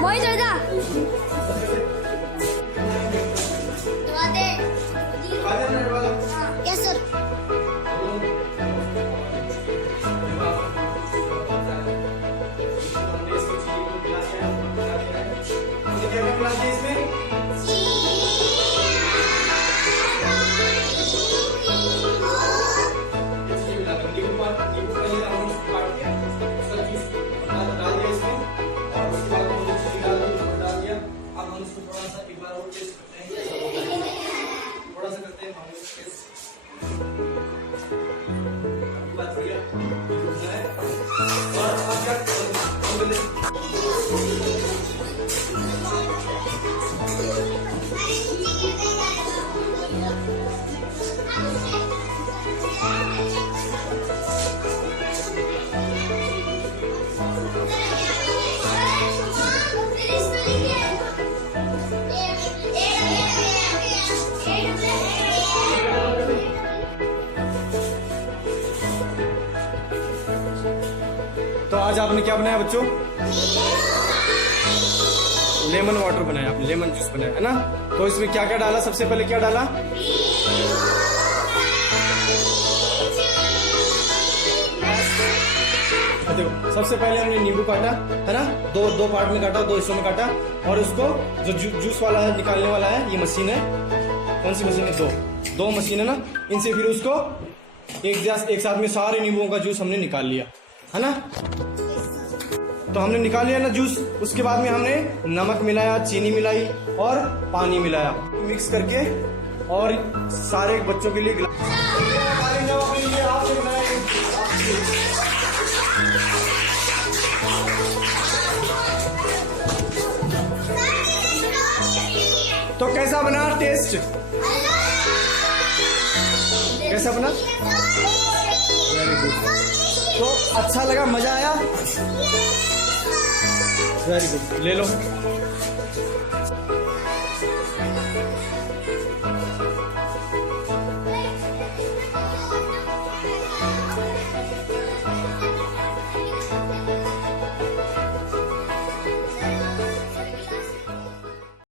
मोहित जा yes sir. थोड़ा सा करते हैं तो आज आपने क्या बनाया बच्चों? लेमन वाटर बनाया आपने, लेमन जूस बनाया है ना। तो इसमें क्या क्या डाला? सबसे पहले क्या डाला? देखो सबसे पहले हमने नींबू काटा है ना, दो पार्ट में काटा, 2 हिस्सों में काटा, और उसको जो जूस वाला है निकालने वाला है, ये मशीन है। कौन सी मशीन है? दो मशीन है ना। इनसे फिर उसको एक साथ में सारे नींबुओं का जूस हमने निकाल लिया है ना। तो हमने निकाल लिया ना जूस। उसके बाद में हमने नमक मिलाया, चीनी मिलाई और पानी मिलाया, मिक्स करके और सारे बच्चों के लिए तो कैसा बना टेस्ट? कैसा बना? Very good. तो अच्छा लगा, मजा आया? वेरी गुड, ले लो।